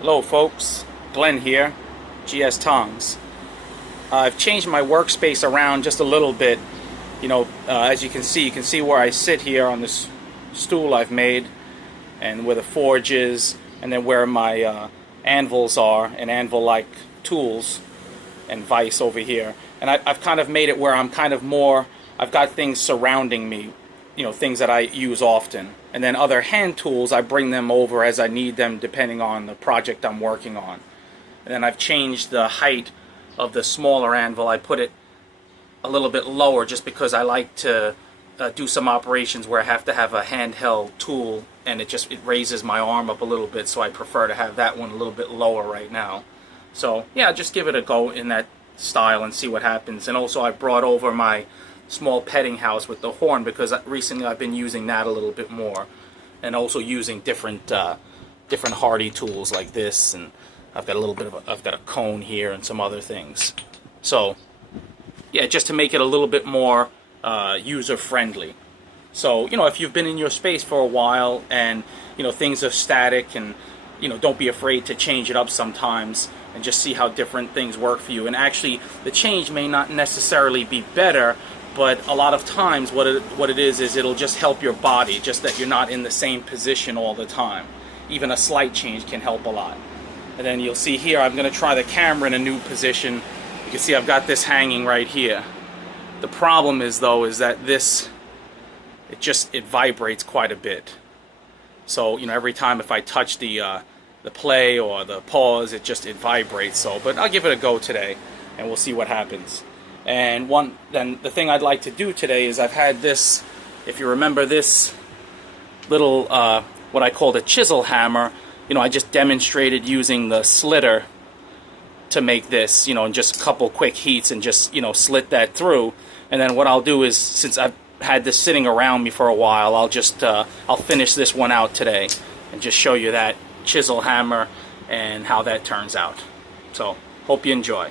Hello folks, Glenn here, GS Tongs. I've changed my workspace around just a little bit. As you can see where I sit here on this stool I've made, and where the forge is, and then where my anvils are, and anvil-like tools, and vise over here. And I've kind of made it where I'm kind of more, I've got things surrounding me, things that I use often. And then other hand tools, I bring them over as I need them depending on the project I'm working on. And then I've changed the height of the smaller anvil. I put it a little bit lower just because I like to do some operations where I have to have a handheld tool, and it raises my arm up a little bit, so I prefer to have that one a little bit lower right now. So yeah, just give it a go in that style and see what happens. And also I brought over my small petting house with the horn because recently I've been using that a little bit more, and also using different hardy tools like this, and I've got a cone here and some other things. So yeah, just to make it a little bit more user friendly. So if you've been in your space for a while and things are static, and don't be afraid to change it up sometimes and just see how different things work for you. And actually the change may not necessarily be better, but a lot of times what it is it'll just help your body, just that you're not in the same position all the time. Even a slight change can help a lot. And then you'll see here, I'm going to try the camera in a new position. You can see I've got this hanging right here. The problem is though, is that it vibrates quite a bit. So every time if I touch the play or the pause, it vibrates. So, but I'll give it a go today, and we'll see what happens. And then the thing I'd like to do today is I've had this, if you remember this little, what I called a chisel hammer, I just demonstrated using the slitter to make this, in just a couple quick heats, and just, slit that through. And then what I'll do is, since I've had this sitting around me for a while, I'll finish this one out today and just show you that chisel hammer and how that turns out. So, hope you enjoy.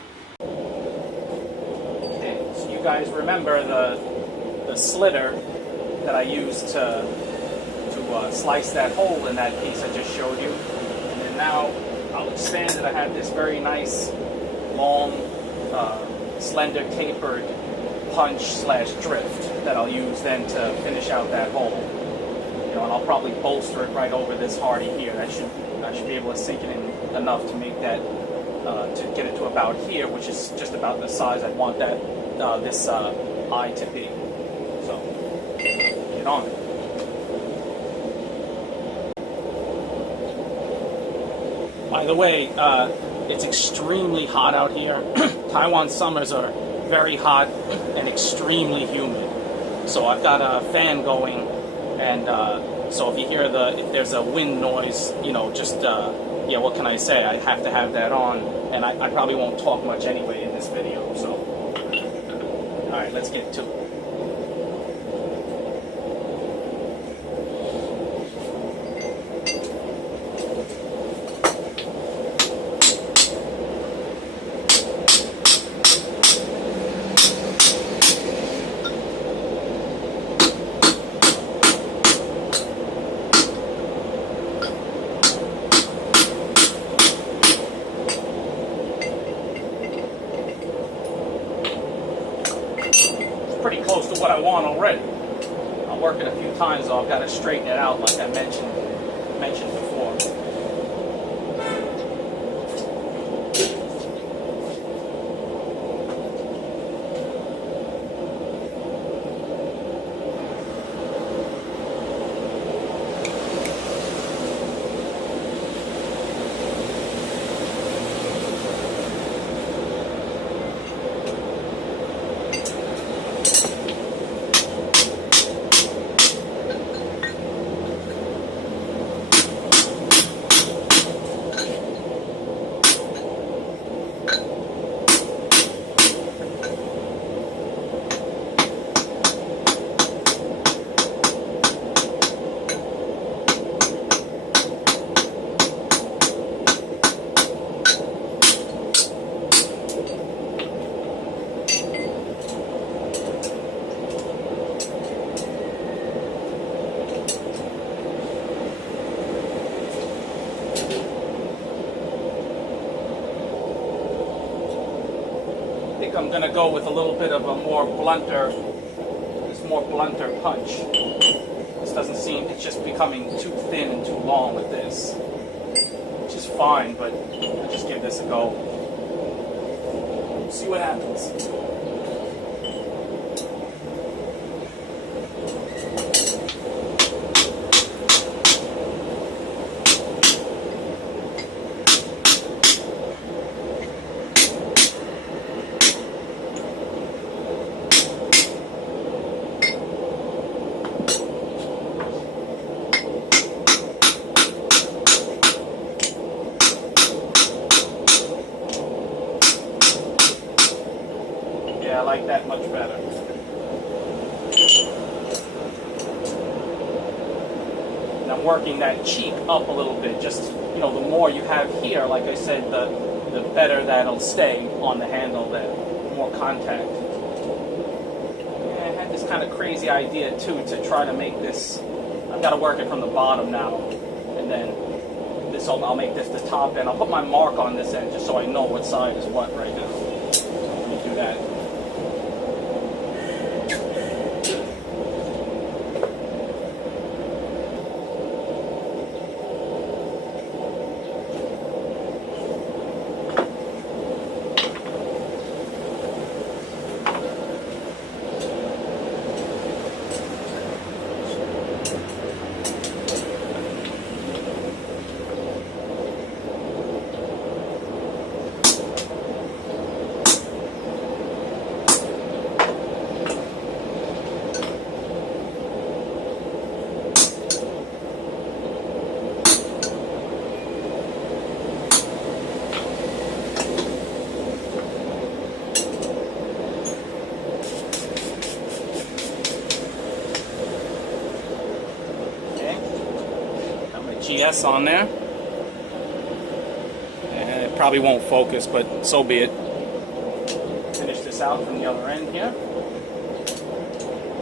You guys remember the slitter that I used to slice that hole in that piece I just showed you. And then now I'll expand it. I have this very nice, long, slender, tapered punch/drift that I'll use then to finish out that hole. And I'll probably bolster it right over this hardy here. I should be able to sink it in enough to make that, to get it to about here, which is just about the size I want that this eye to be. So, get on it. By the way, it's extremely hot out here. Taiwan summers are very hot and extremely humid. So I've got a fan going, and so if you hear if there's a wind noise, yeah, what can I say? I have to have that on, and I probably won't talk much anyway in this video. So, all right, let's get to it. Pretty close to what I want already. I'll work it a few times, though. I've got to straighten it out like I mentioned before. think I'm gonna go with a little bit of a more blunter punch. This doesn't seem, it's just becoming too thin and too long with this, which is fine, but I'll just give this a go. See what happens. I like that much better. And I'm working that cheek up a little bit. Just, you know, the more you have here, like I said, the better that'll stay on the handle, the more contact. Yeah, I had this kind of crazy idea too to try to make this, I've got to work it from the bottom now, and then this, I'll make this the top end. I'll put my mark on this end just so I know what side is what right now. Let me do that. GS on there. And it probably won't focus, but so be it. Finish this out from the other end here.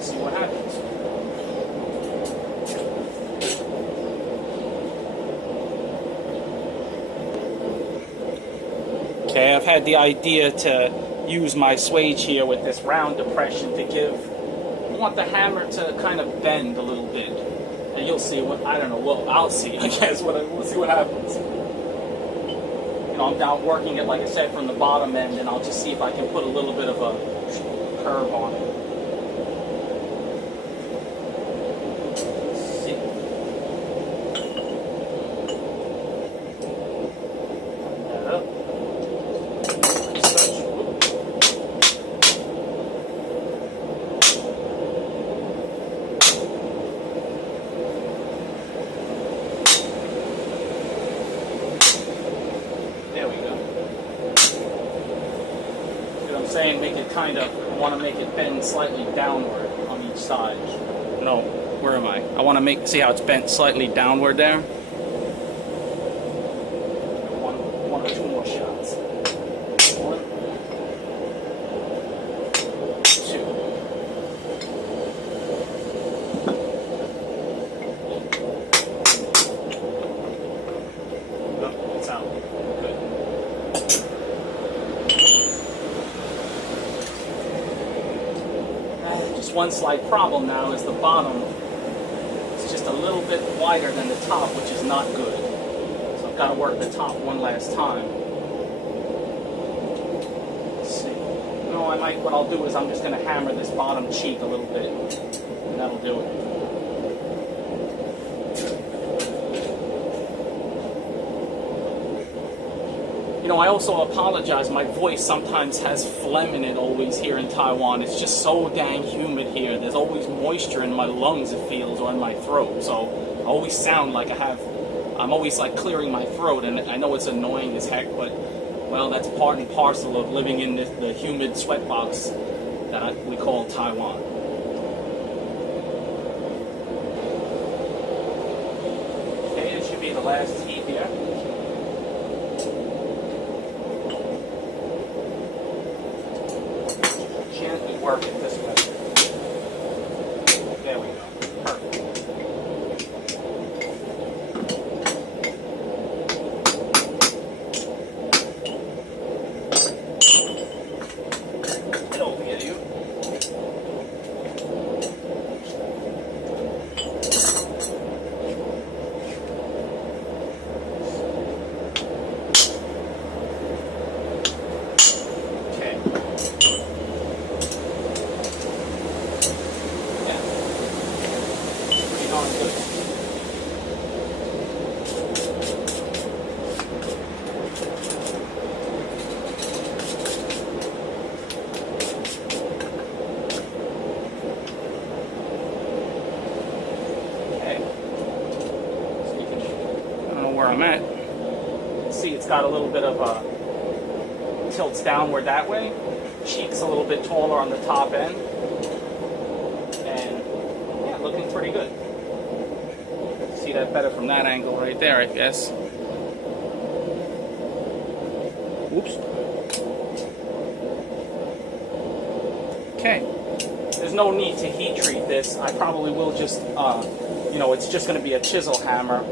See what happens. Okay, I've had the idea to use my swage here with this round depression to give, I want the hammer to kind of bend a little bit. And you'll see what, I don't know, well, I'll see, I guess, we'll see what happens. You know, I'm down working it, like I said, from the bottom end, and I'll just see if I can put a little bit of a curve on it. Let's see. That up. Like such. Saying make it kind of, I want to make it bend slightly downward on each side. No, where am I? I want to make, see how it's bent slightly downward there? One or two more shots. One, two. Oh, it's out. Good. One slight problem now is the bottom is just a little bit wider than the top, which is not good. So I've got to work the top one last time. Let's see. No, I might, what I'll do is I'm just going to hammer this bottom cheek a little bit, and that'll do it. You know, I also apologize. My voice sometimes has phlegm in it always here in Taiwan. It's just so dang humid here. There's always moisture in my lungs, it feels, or in my throat. So I always sound like I'm always like clearing my throat. And I know it's annoying as heck, but, well, that's part and parcel of living in the humid sweatbox that we call Taiwan. Okay, this should be the last heat here. Work it this way. There we go. Perfect. see it's got a little bit of a tilts downward that way. Cheek's a little bit taller on the top end. And yeah, looking pretty good. See that better from that angle right there, I guess. Oops. Okay. There's no need to heat treat this. I probably will just, you know, it's just going to be a chisel hammer.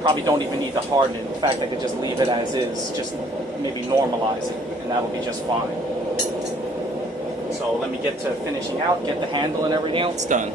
Probably don't even need to harden it. In fact, I could just leave it as is, just maybe normalize it, and that'll be just fine. So let me get to finishing out, get the handle and everything else done.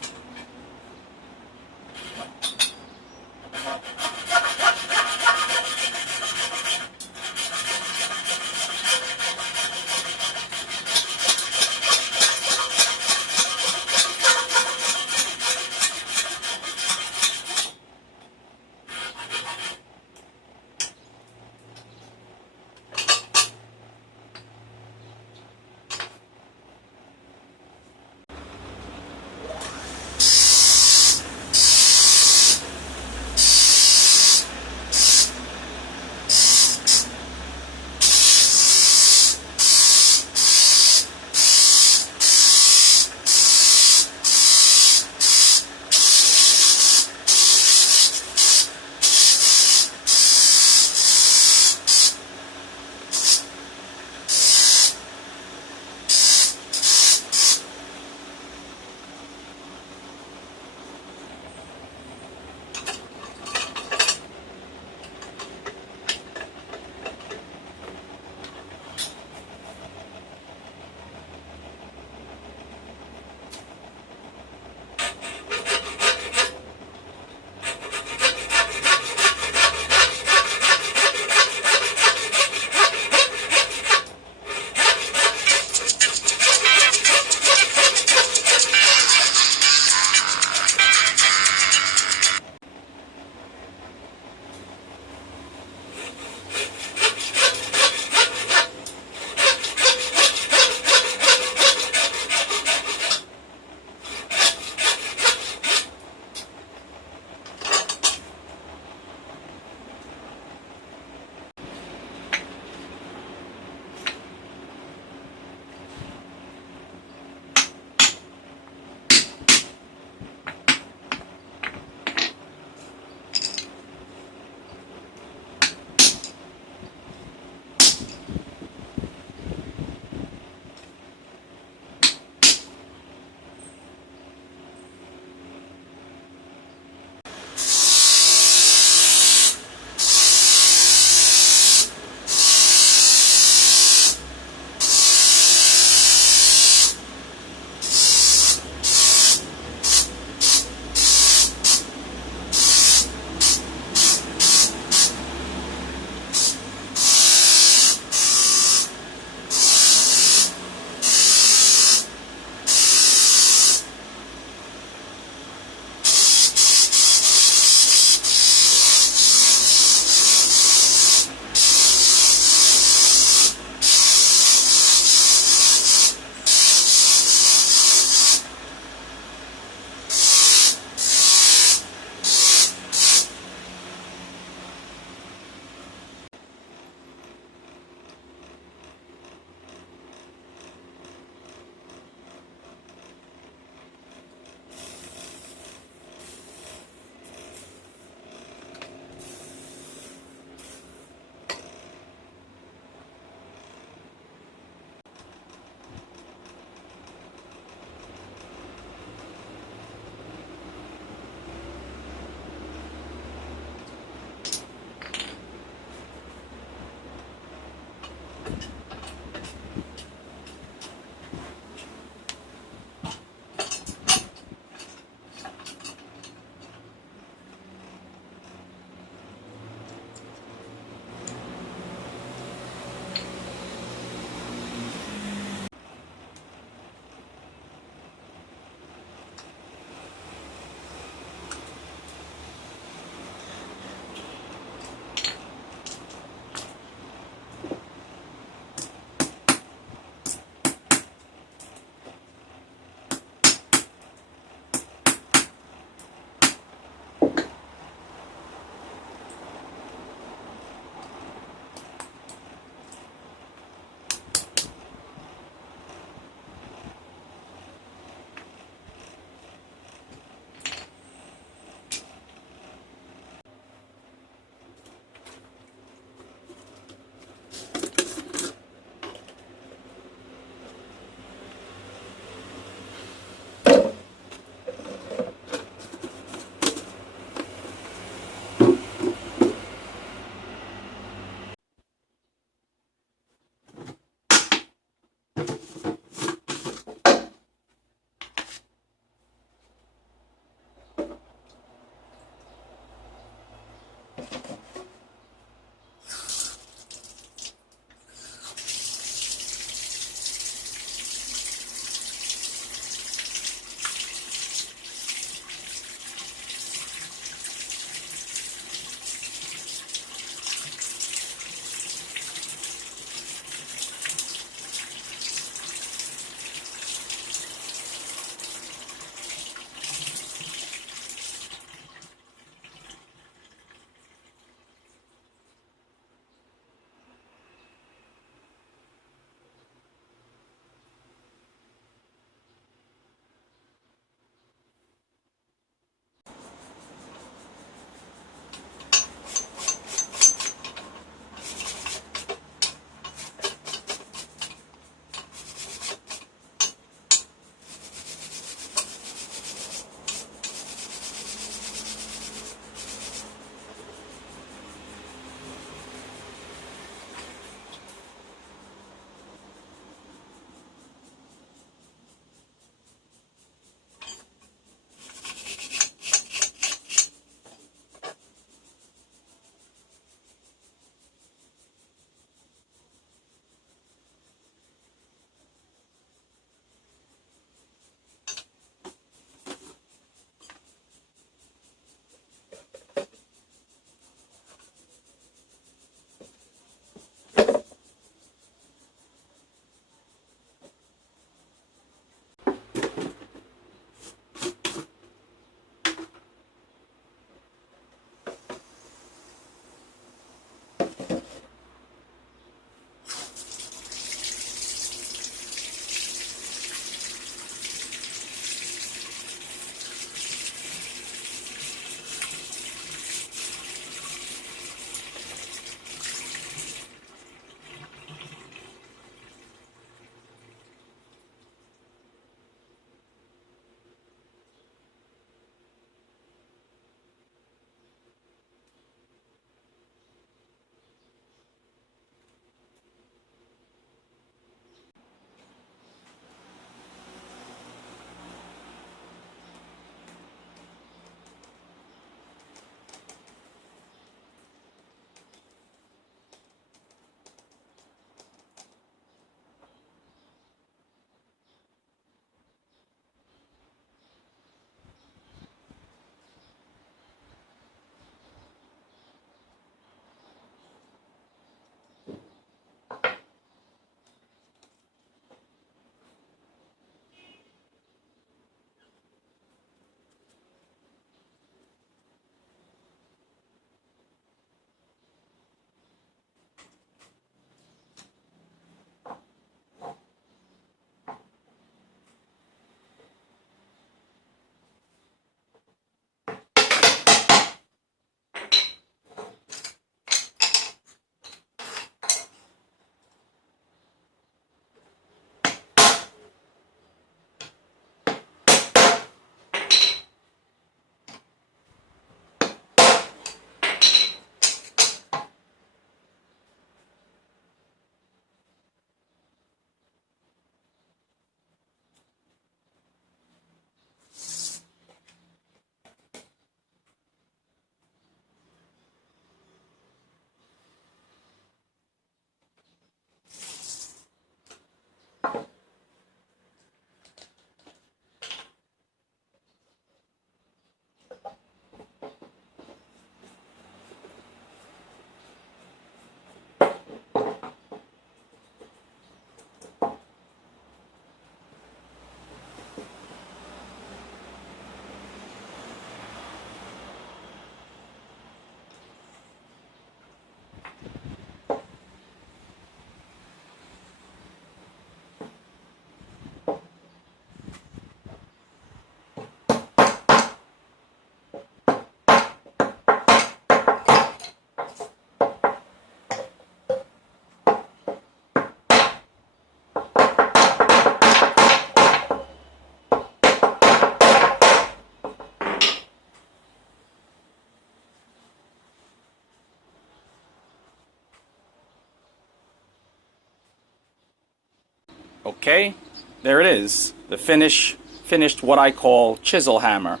Okay, there it is. The finished what I call chisel hammer,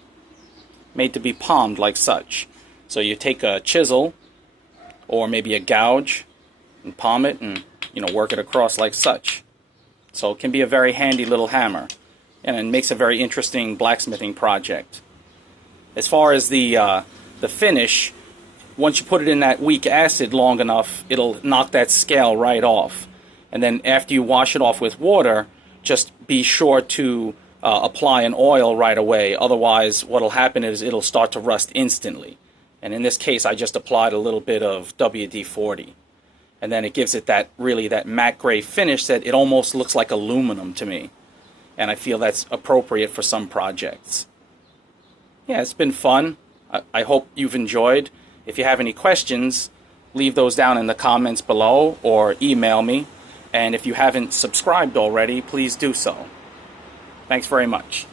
made to be palmed like such. So you take a chisel or maybe a gouge and palm it and work it across like such. So it can be a very handy little hammer, and it makes a very interesting blacksmithing project. As far as the finish, once you put it in that weak acid long enough, it'll knock that scale right off. And then after you wash it off with water, just be sure to apply an oil right away. Otherwise, what'll happen is it'll start to rust instantly. And in this case, I just applied a little bit of WD-40. And then it gives it that matte gray finish that it almost looks like aluminum to me. And I feel that's appropriate for some projects. Yeah, it's been fun. I hope you've enjoyed. If you have any questions, leave those down in the comments below or email me. And if you haven't subscribed already, please do so. Thanks very much.